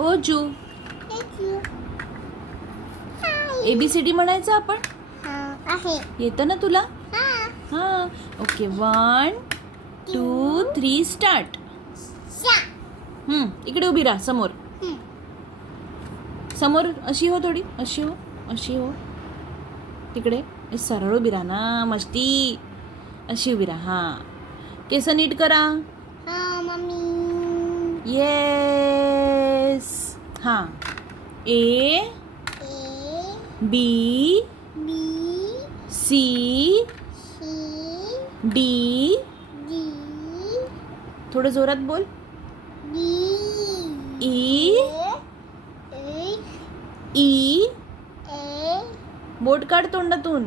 ओजू. ABCD म्हणायचं आपण. येतं ना तुला? हा. Okay, 1 2 3 start. इकडे उभी राहा समोर. समोर अशी हो, थोडी अशी हो, अशी हो. तिकडे सरळ उभी राहा ना, मस्ती. अशी उभी राहा. हा. केस नीट करा. येस. हा. A B C D. थोडं जोरात बोल. E बोट काढ तोंडातून.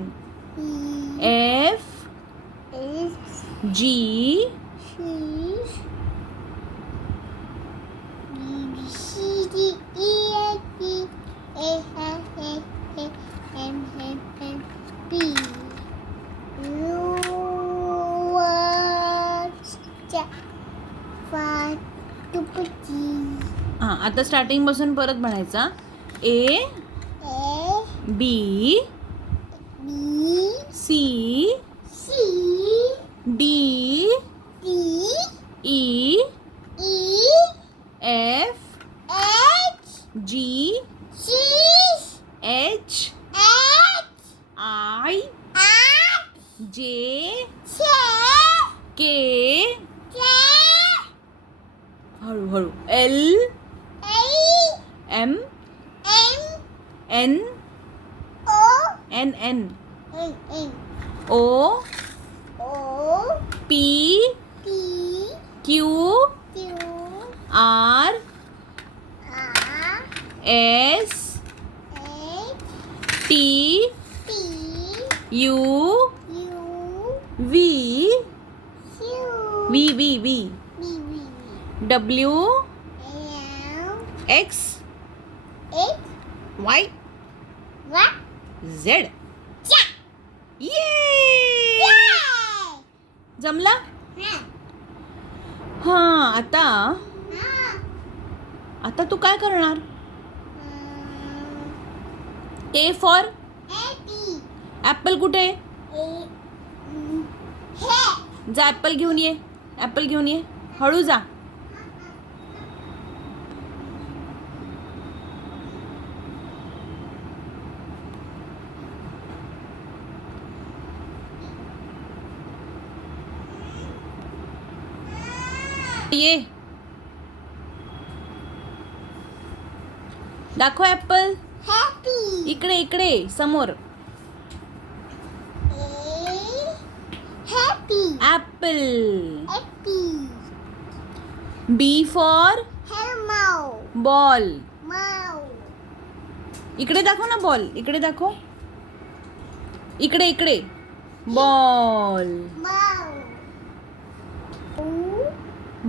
F G हा. आता स्टार्टिंग पासून परत म्हणायचा. A B C D E F G H I J K. हळूहळू. L M N N O P Q R S T U V W X Y Z. ये जमला. हा. आता तू काय करणार? A for apple. कुठे? जा ऍपल घेऊन ये. ऍपल घेऊन ये. हळू जा. ये दाखव ऍपल. इकडे समोर. ऍपल. B for ball. इकडे दाखव ना बॉल. इकडे दाखव. इकडे बॉल.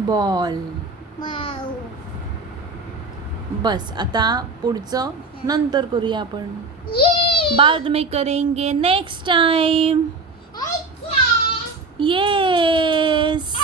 बॉल. बस. आता पुढचं नंतर करूया आपण. बाद में करेंगे नेक्स्ट टाइम. येस.